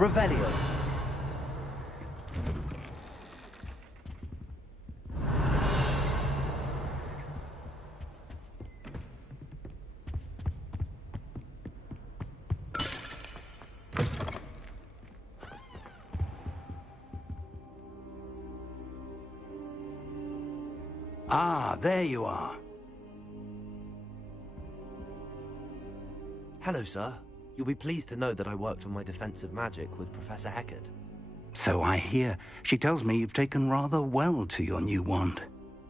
Revelio. Ah, there you are. Hello, sir. You'll be pleased to know that I worked on my defensive magic with Professor Hecat. So I hear. She tells me you've taken rather well to your new wand.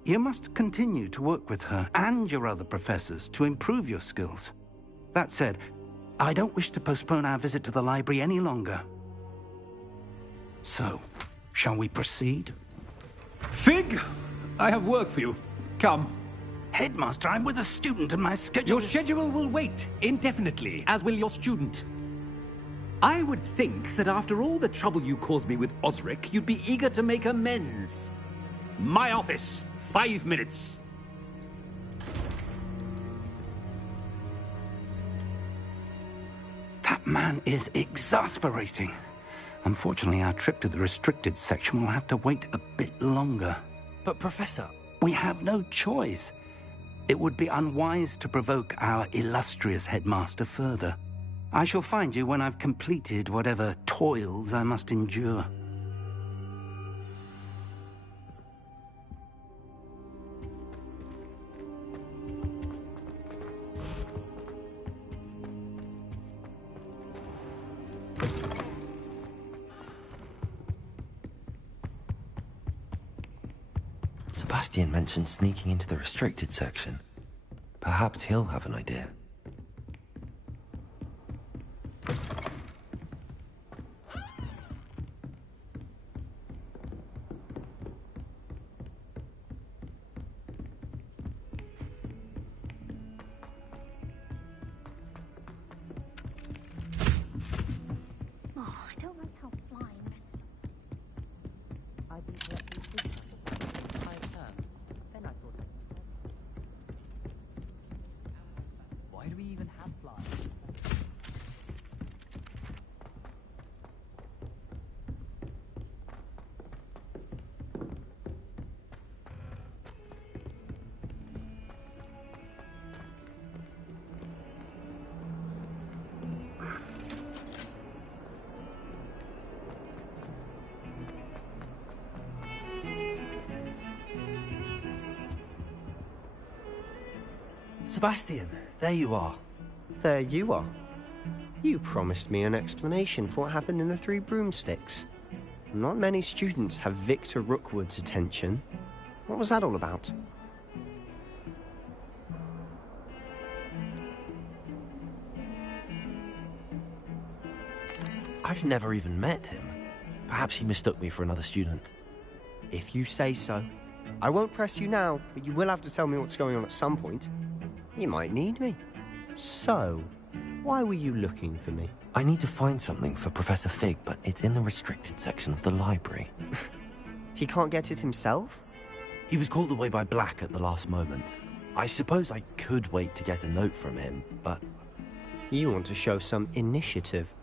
You must continue to work with her and your other professors to improve your skills. That said, I don't wish to postpone our visit to the library any longer. So, shall we proceed? Fig! I have work for you. Come. Headmaster, I'm with a student and my schedule Your schedule will wait indefinitely, as will your student. I would think that after all the trouble you caused me with Osric, you'd be eager to make amends. My office, 5 minutes. That man is exasperating. Unfortunately, our trip to the restricted section will have to wait a bit longer. But, Professor... We have no choice. It would be unwise to provoke our illustrious headmaster further. I shall find you when I've completed whatever toils I must endure. Sebastian mentioned sneaking into the restricted section. Perhaps he'll have an idea. I don't like how flying messes up. I've been collecting this my turn. Then I thought, why do we even have flies? Sebastian, there you are. There you are. You promised me an explanation for what happened in the Three Broomsticks. Not many students have Victor Rookwood's attention. What was that all about? I've never even met him. Perhaps he mistook me for another student. If you say so. I won't press you now, but you will have to tell me what's going on at some point. You might need me. So, why were you looking for me? I need to find something for Professor Fig, but it's in the restricted section of the library. He can't get it himself? He was called away by Black at the last moment. I suppose I could wait to get a note from him, but... You want to show some initiative.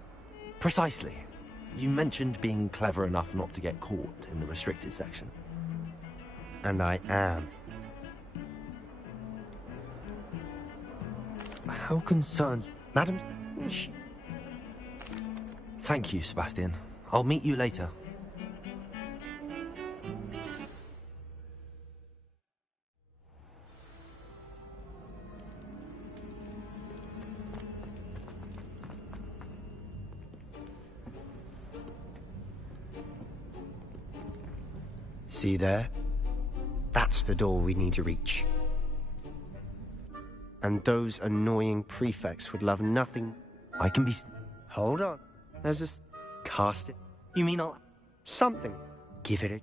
Precisely. You mentioned being clever enough not to get caught in the restricted section. And I am. How concerned... Madam... Shh. Thank you, Sebastian. I'll meet you later. See there? That's the door we need to reach. And those annoying prefects would love nothing... I can be... Hold on. There's this... Cast it. You mean I'll... Something. Give it a...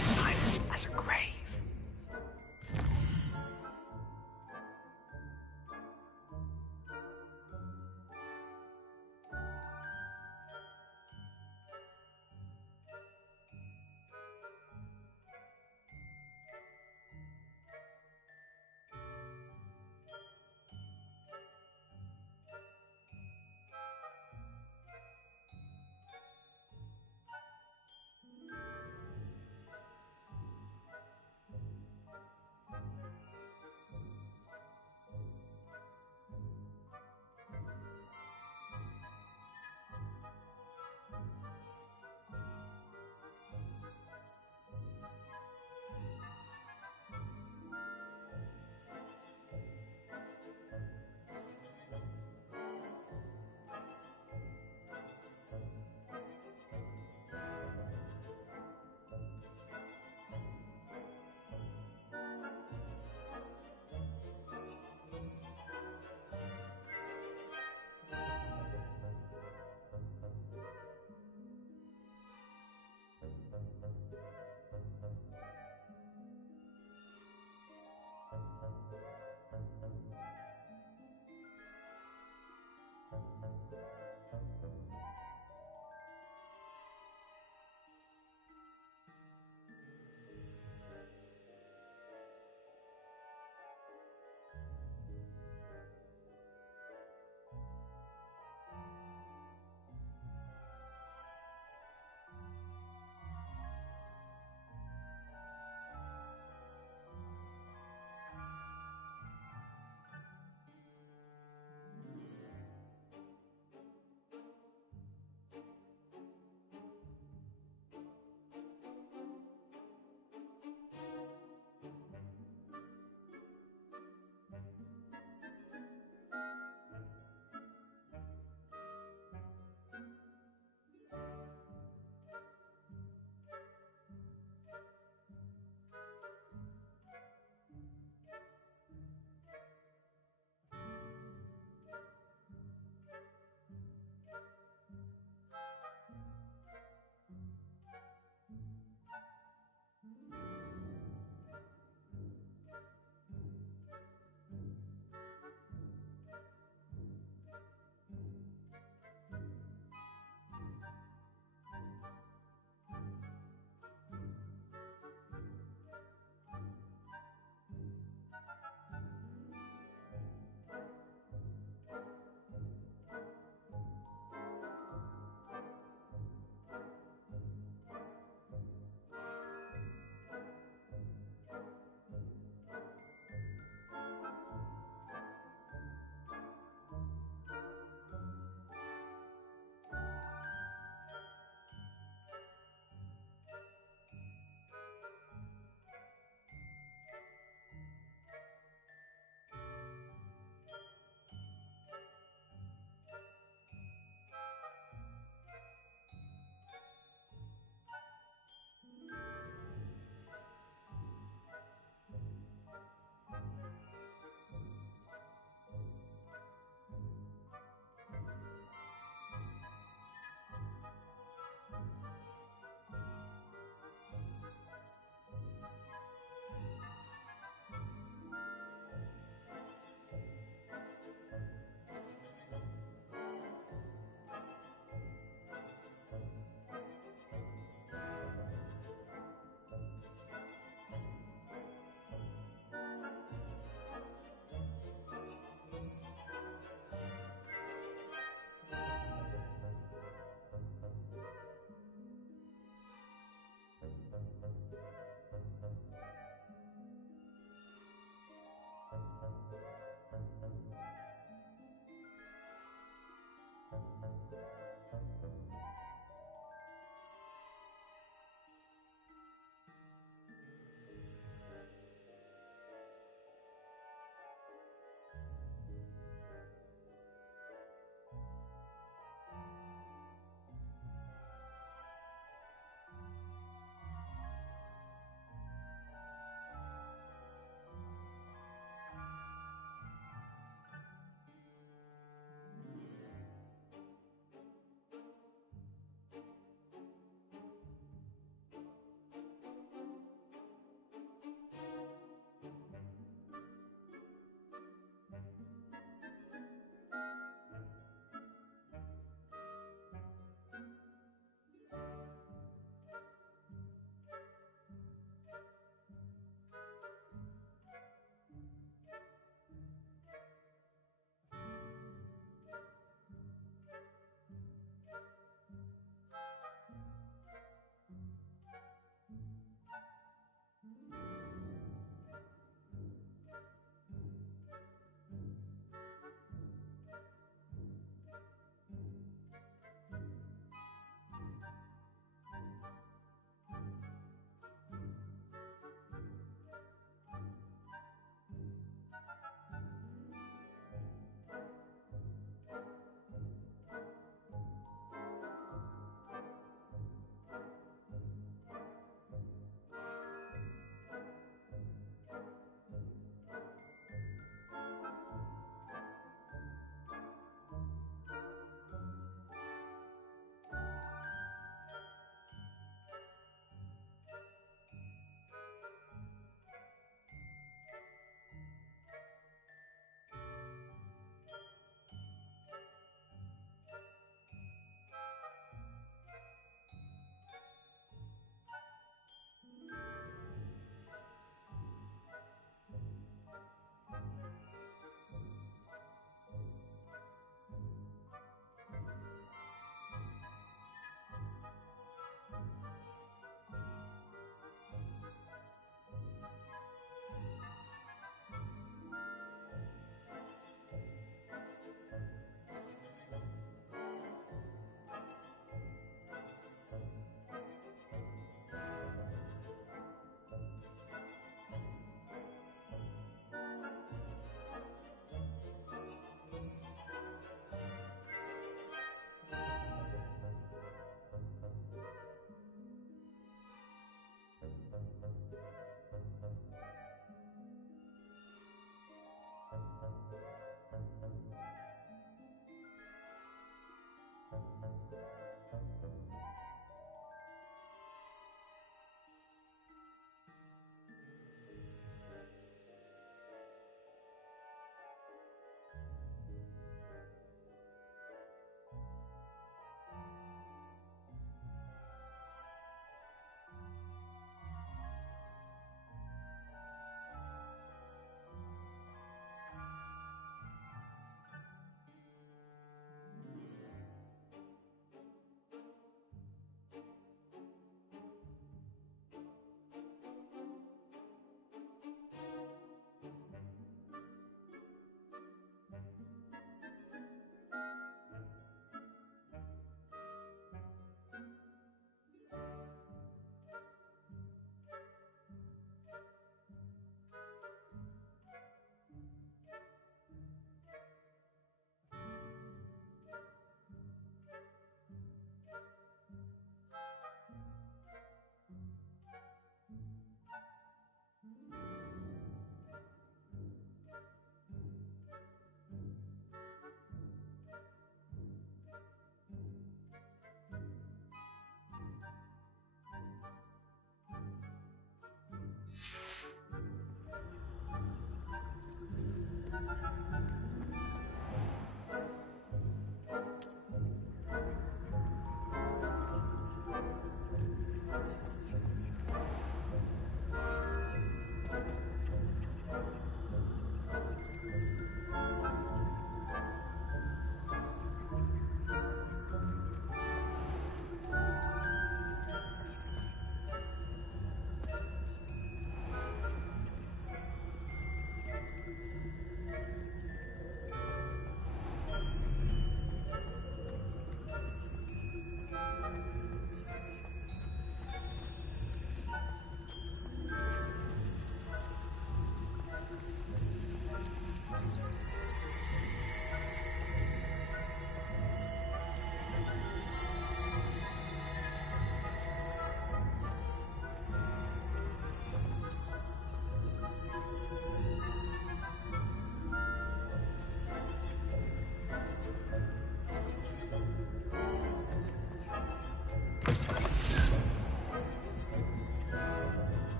Silent as a grave.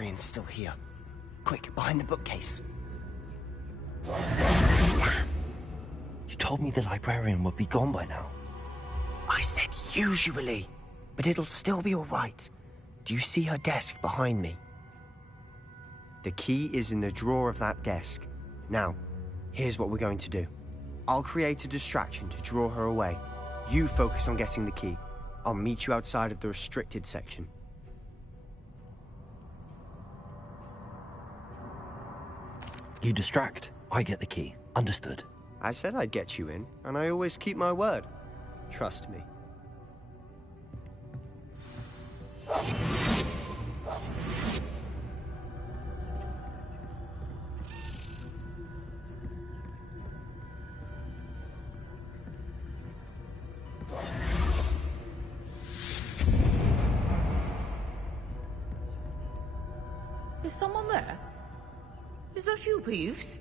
librarian's still here. Quick, behind the bookcase. You told me the librarian would be gone by now. I said usually, but it'll still be all right. Do you see her desk behind me? The key is in the drawer of that desk. Now, here's what we're going to do. I'll create a distraction to draw her away. You focus on getting the key. I'll meet you outside of the restricted section. You distract, I get the key. Understood. I said I'd get you in, and I always keep my word. Trust me. Is someone there? Is that you, Peeves?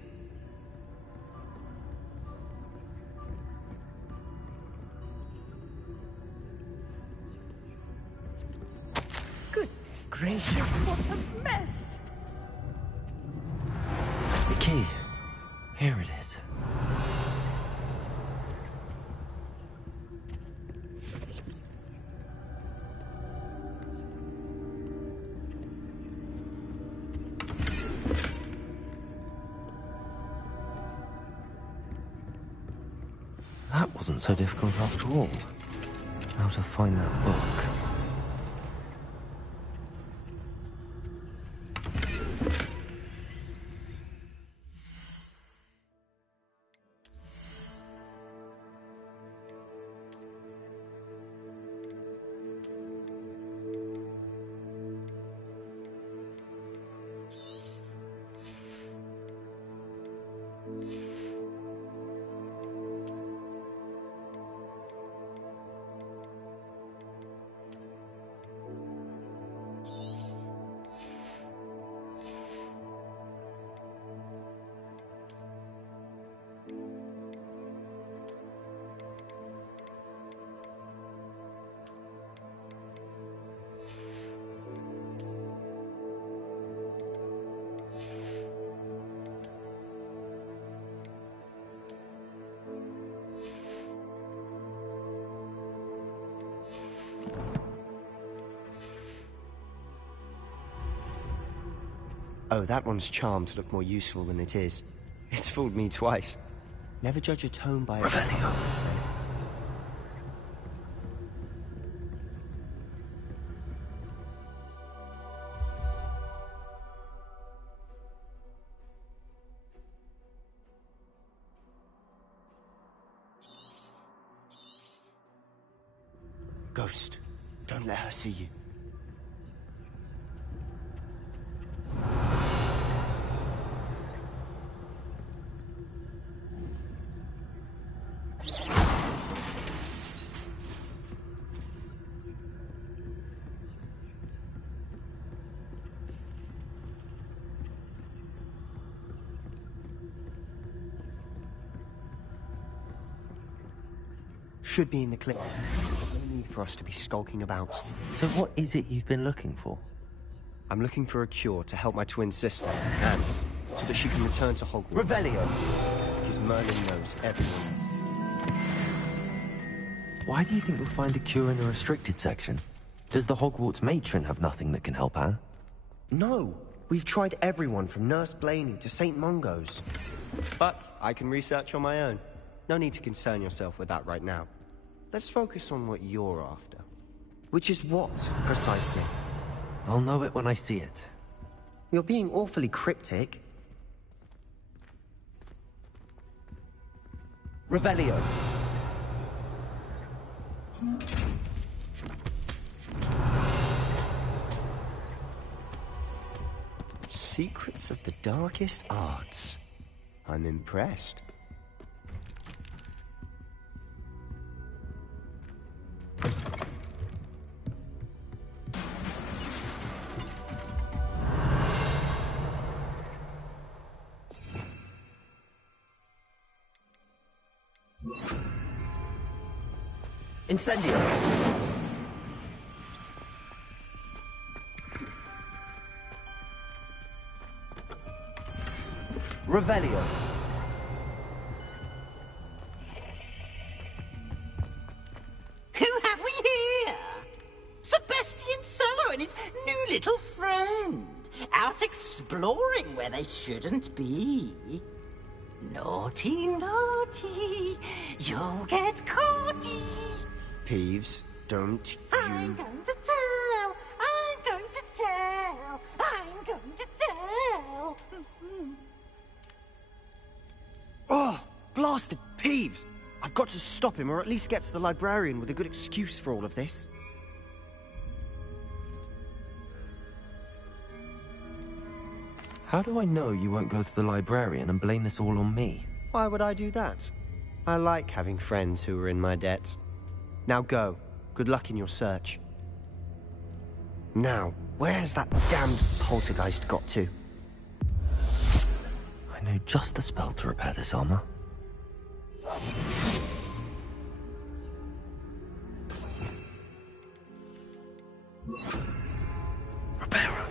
Goodness gracious, what a mess! The key. Here it is. That wasn't so difficult after all. How to find that book. Oh, that one's charmed to look more useful than it is. It's fooled me twice. Never judge a tone by its Revelio. I say. Ghost, don't let her see you. Should be in the clip. There's no need for us to be skulking about. So what is it you've been looking for? I'm looking for a cure to help my twin sister, and so that she can return to Hogwarts. Revelio! Because Merlin knows everyone. Why do you think you'll find a cure in a restricted section? Does the Hogwarts matron have nothing that can help Anne? No! We've tried everyone from Nurse Blaney to St. Mungo's. But I can research on my own. No need to concern yourself with that right now. Let's focus on what you're after. Which is what, precisely? I'll know it when I see it. You're being awfully cryptic. Revelio! Secrets of the darkest arts. I'm impressed. Incendio! Revelio. Who have we here? Sebastian Cello and his new little friend. Out exploring where they shouldn't be. Naughty, naughty. You'll get caughty. Peeves, don't I'm you... going to tell. I'm going to tell. I'm going to tell. Oh, blasted Peeves! I've got to stop him, or at least get to the librarian with a good excuse for all of this. How do I know you won't go to the librarian and blame this all on me? Why would I do that? I like having friends who are in my debt. Now go. Good luck in your search. Now, where's that damned poltergeist got to? I know just the spell to repair this armor. Reparo.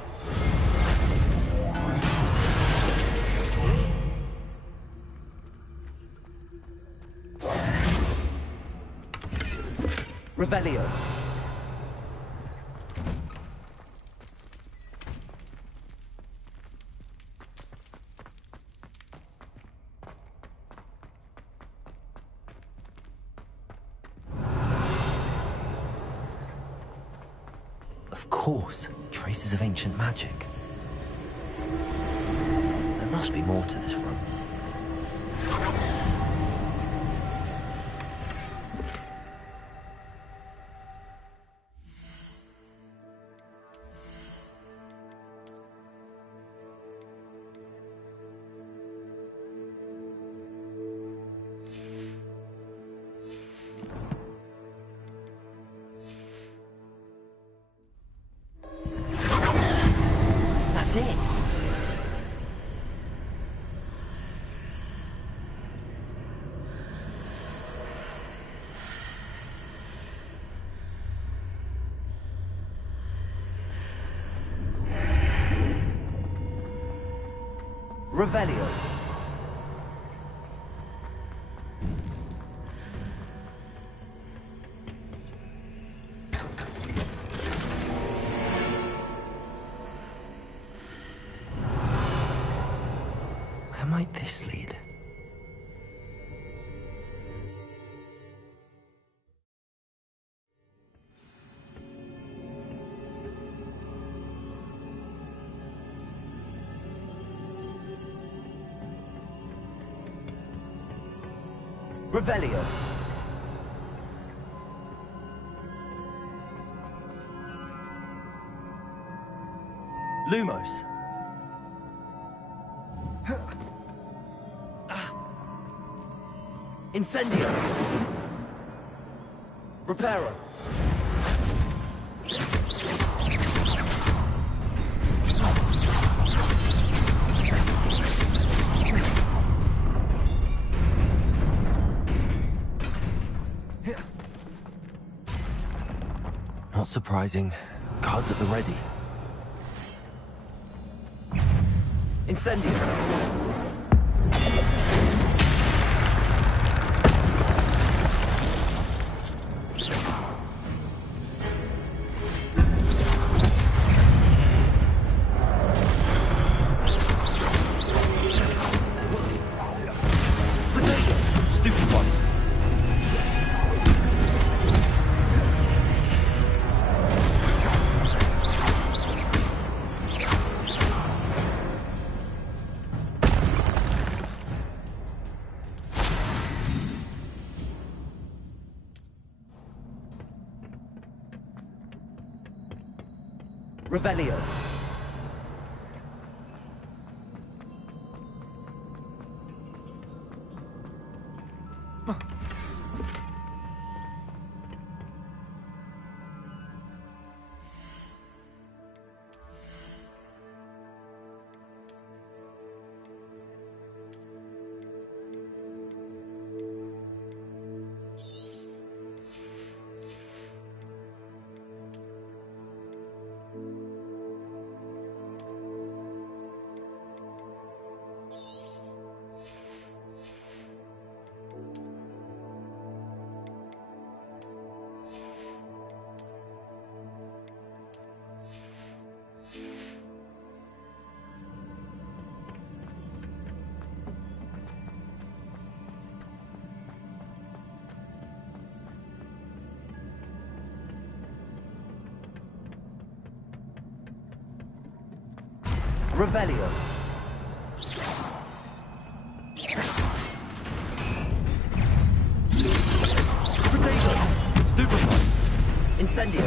Revelio. Of course, traces of ancient magic. There must be more to this room. That's it! Revelio. Where might this lead? Revelio. Lumos. Incendio. Reparo. Not surprising. Guards at the ready. Incendio. Stupid one. Revelio. Revelio. Potato! Stupefy! Incendio.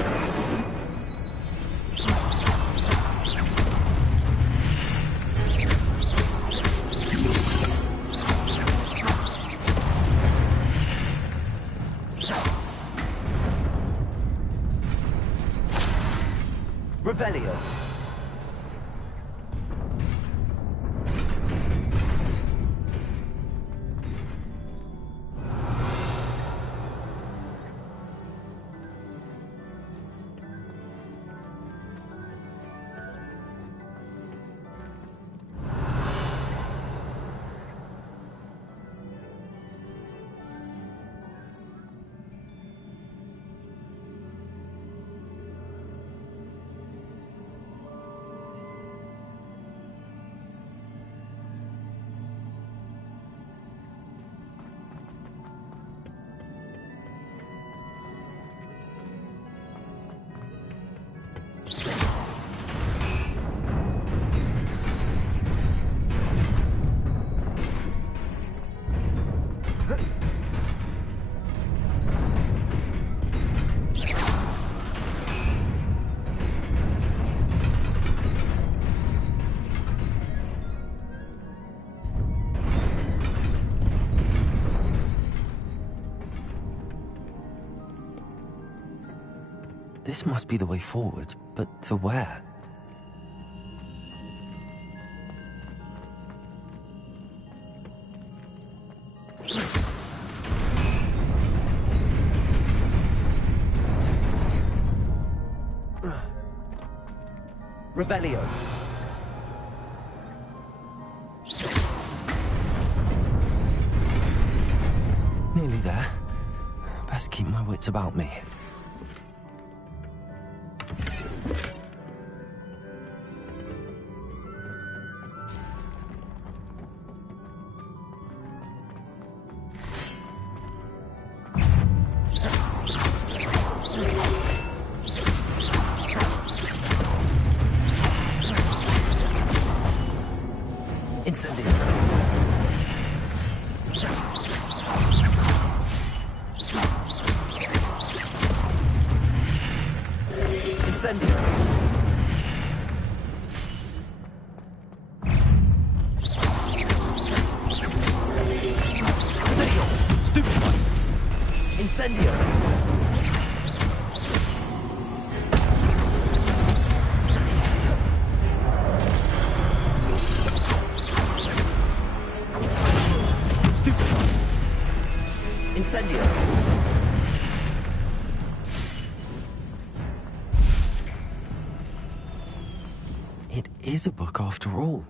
Revelio. This must be the way forward, but to where? Revelio. Nearly there. Best keep my wits about me. Incendio. Incendio. Potato! Stupefy! Incendio. Incendio. It is a book after all.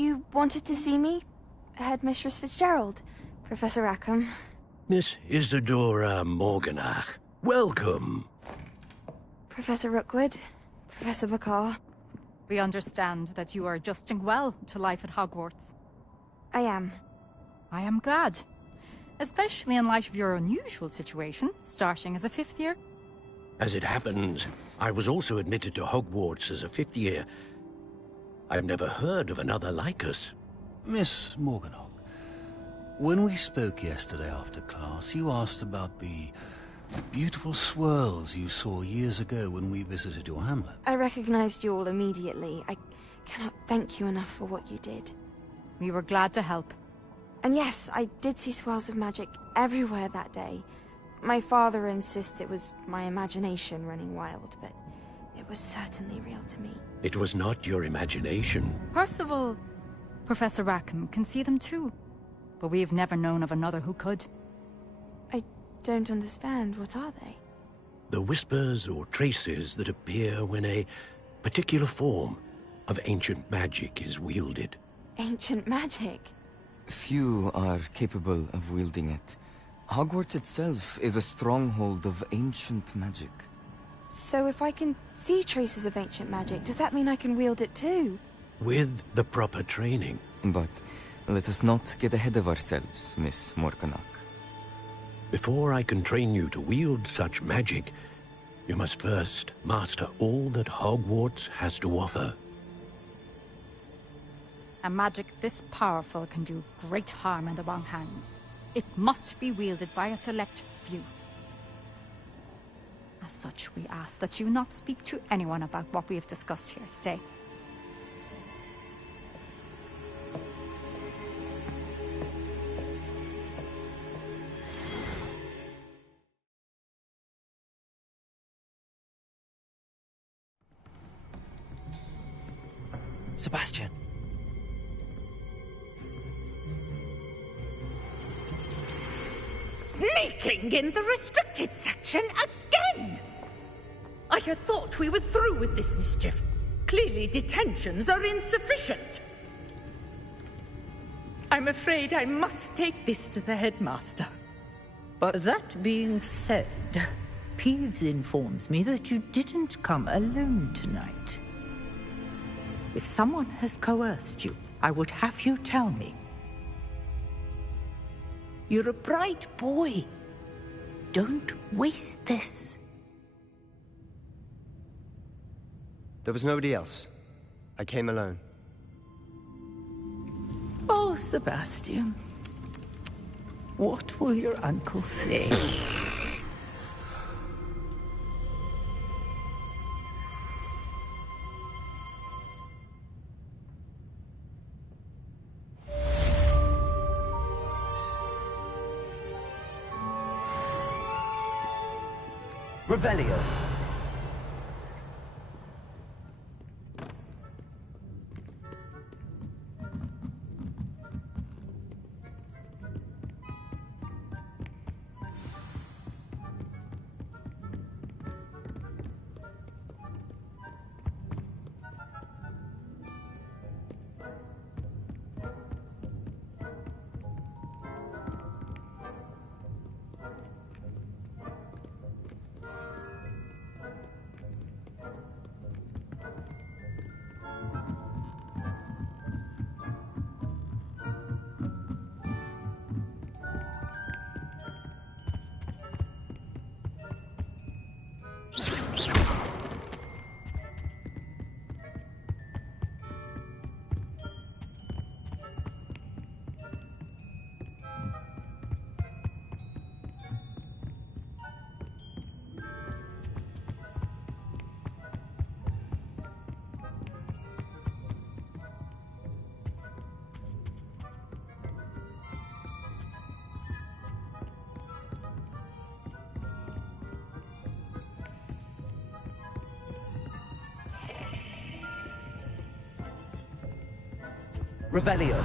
You wanted to see me? Headmistress Fitzgerald? Professor Rackham? Miss Isadora Morganach, welcome. Professor Rookwood? Professor Bakar? We understand that you are adjusting well to life at Hogwarts. I am. I am glad. Especially in light of your unusual situation, starting as a 5th year. As it happens, I was also admitted to Hogwarts as a 5th year. I've never heard of another like us. Miss Morganach, when we spoke yesterday after class, you asked about the beautiful swirls you saw years ago when we visited your hamlet. I recognized you all immediately. I cannot thank you enough for what you did. We were glad to help. And yes, I did see swirls of magic everywhere that day. My father insists it was my imagination running wild, but it was certainly real to me. It was not your imagination. Percival, Professor Rackham can see them too. But we have never known of another who could. I don't understand. What are they? The whispers or traces that appear when a particular form of ancient magic is wielded. Ancient magic? Few are capable of wielding it. Hogwarts itself is a stronghold of ancient magic. So if I can see traces of ancient magic, does that mean I can wield it too? With the proper training. But let us not get ahead of ourselves, Miss Morganach. Before I can train you to wield such magic, you must first master all that Hogwarts has to offer. A magic this powerful can do great harm in the wrong hands. It must be wielded by a select few. As such, we ask that you not speak to anyone about what we have discussed here today. Sebastian. Sneaking in the restricted section again! I had thought we were through with this mischief. Clearly detentions are insufficient. I'm afraid I must take this to the headmaster. But that being said, Peeves informs me that you didn't come alone tonight. If someone has coerced you, I would have you tell me. You're a bright boy. Don't waste this. There was nobody else. I came alone. Oh, Sebastian. What will your uncle say? Revelio. Revelio.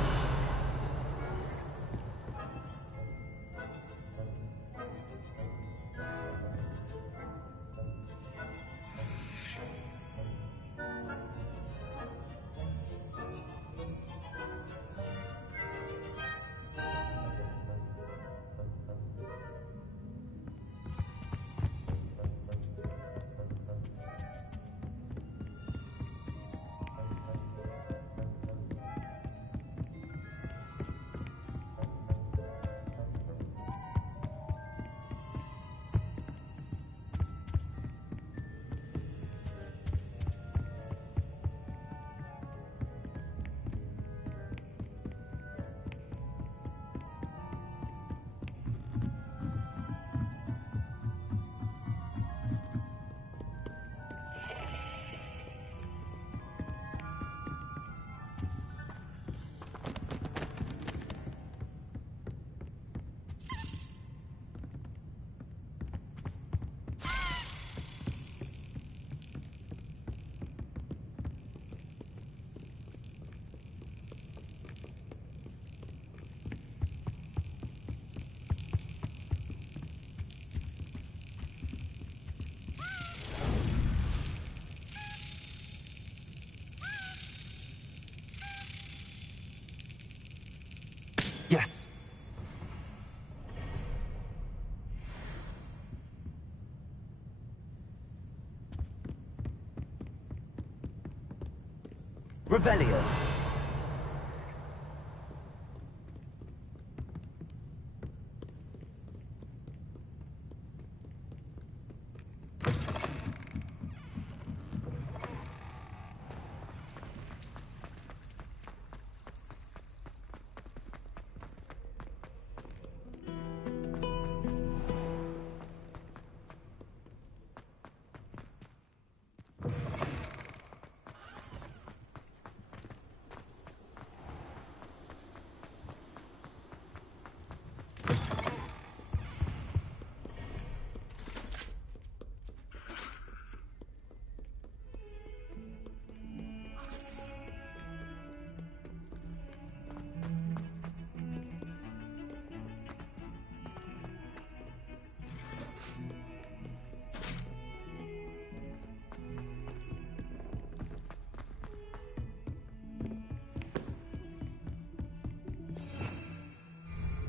Yes. Revelio.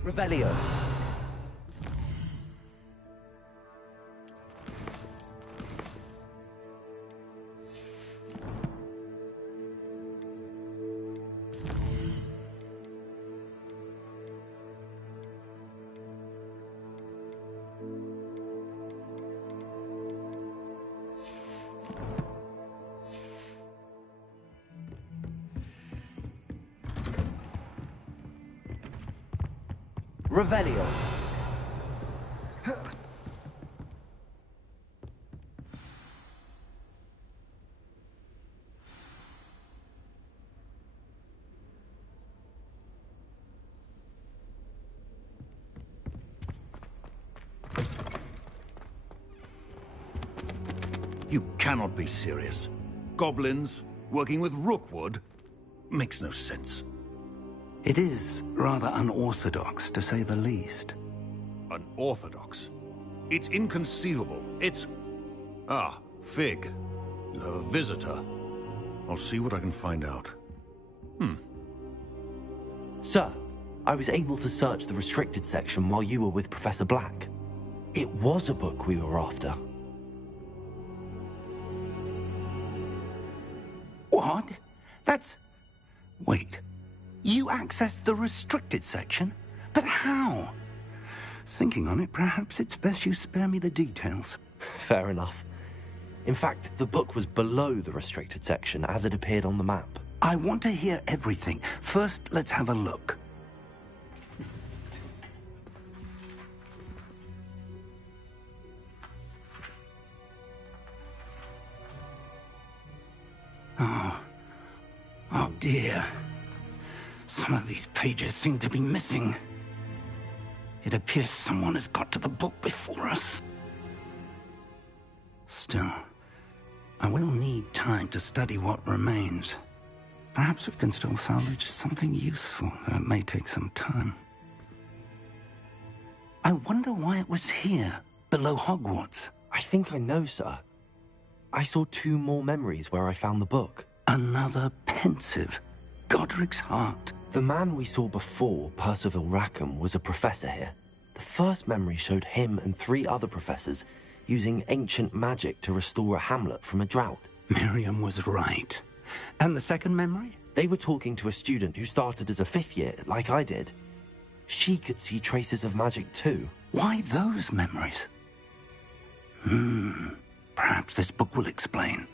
Revelio. Revelio. You cannot be serious. Goblins, working with Rookwood? Makes no sense. It is rather unorthodox, to say the least. Unorthodox? It's inconceivable. It's... Ah, Fig. You have a visitor. I'll see what I can find out. Sir, I was able to search the restricted section while you were with Professor Black. It was a book we were after. What? That's... Wait. You accessed the restricted section? But how? Thinking on it, perhaps it's best you spare me the details. Fair enough. In fact, the book was below the restricted section as it appeared on the map. I want to hear everything. First, let's have a look. Oh dear. Some of these pages seem to be missing. It appears someone has got to the book before us. Still, I will need time to study what remains. Perhaps we can still salvage something useful, though it may take some time. I wonder why it was here, below Hogwarts. I think I know, sir. I saw 2 more memories where I found the book. Another pensive. Godric's heart. The man we saw before, Percival Rackham, was a professor here. The first memory showed him and 3 other professors using ancient magic to restore a hamlet from a drought. Miriam was right. And the second memory? They were talking to a student who started as a 5th year, like I did. She could see traces of magic too. Why those memories? Perhaps this book will explain.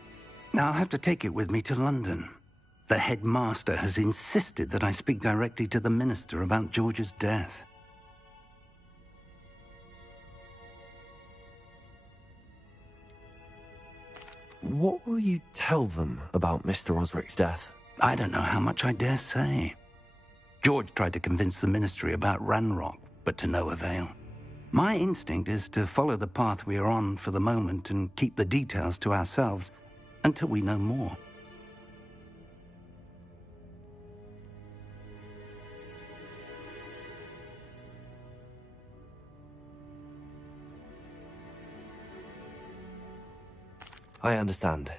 Now I'll have to take it with me to London. The headmaster has insisted that I speak directly to the minister about George's death. What will you tell them about Mr. Osric's death? I don't know how much I dare say. George tried to convince the ministry about Ranrock, but to no avail. My instinct is to follow the path we are on for the moment and keep the details to ourselves until we know more. I understand.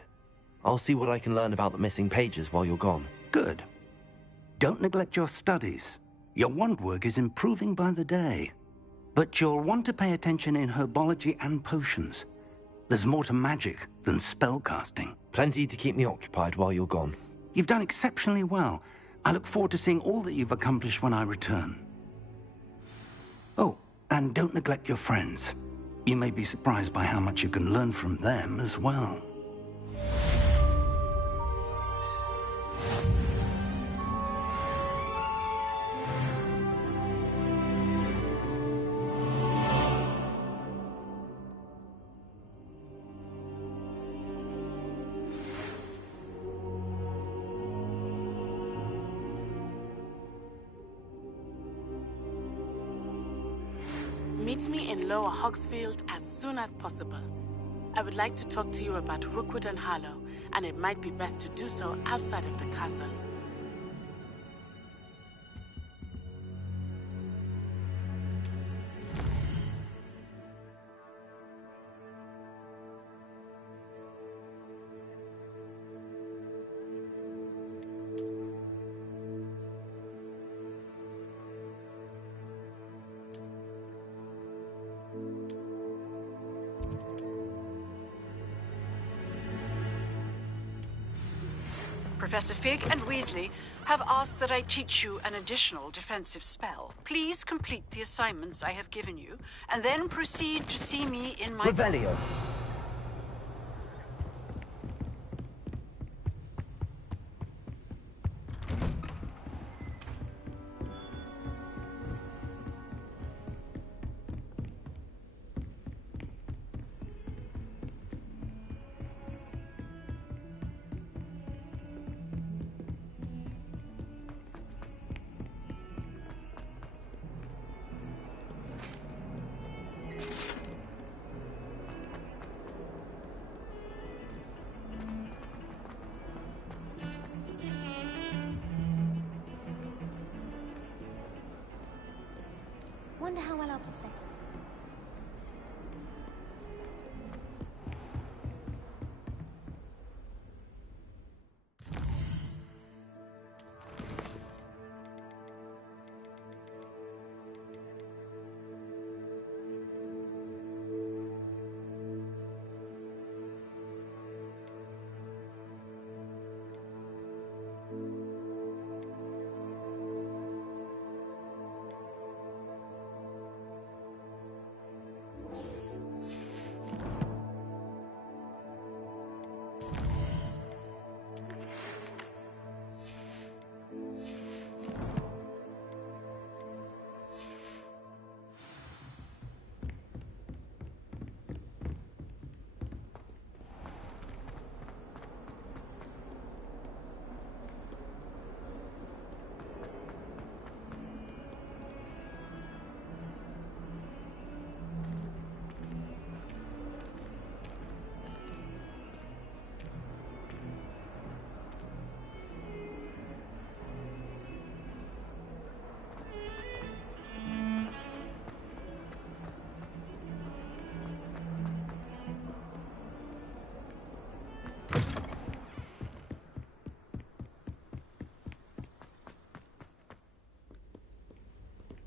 I'll see what I can learn about the missing pages while you're gone. Good. Don't neglect your studies. Your wand work is improving by the day. But you'll want to pay attention in herbology and potions. There's more to magic than spellcasting. Plenty to keep me occupied while you're gone. You've done exceptionally well. I look forward to seeing all that you've accomplished when I return. Oh, and don't neglect your friends. You may be surprised by how much you can learn from them as well. Meet me in Lower Hogsfield as soon as possible. I would like to talk to you about Rookwood and Harlow, and it might be best to do so outside of the castle. Professor Fig and Weasley have asked that I teach you an additional defensive spell. Please complete the assignments I have given you, and then proceed to see me in my... Revelio. Wonder how well I'll prepare.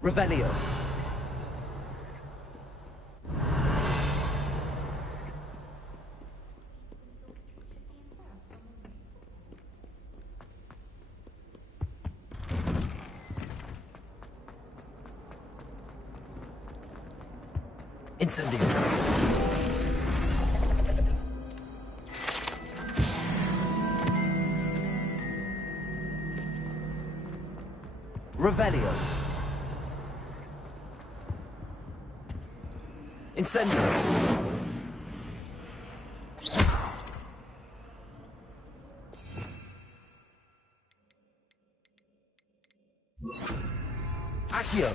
Revelio. Incendio. Revelio. Incendio. Accio.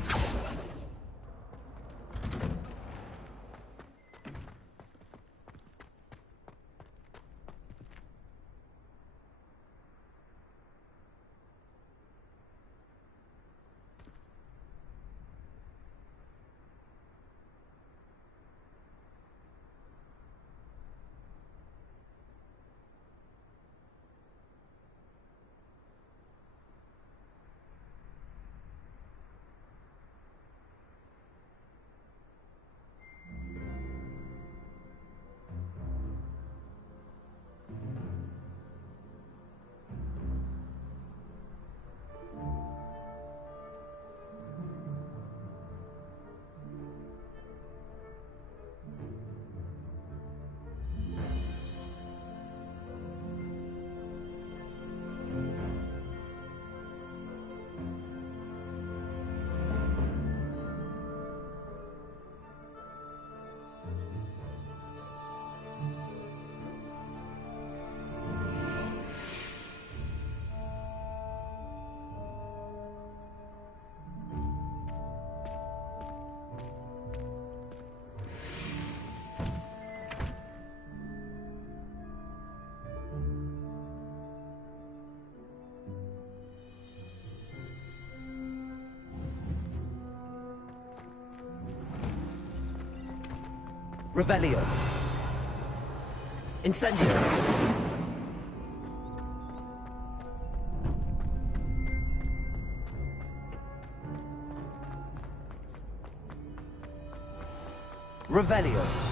Revelio. Incendio. Revelio.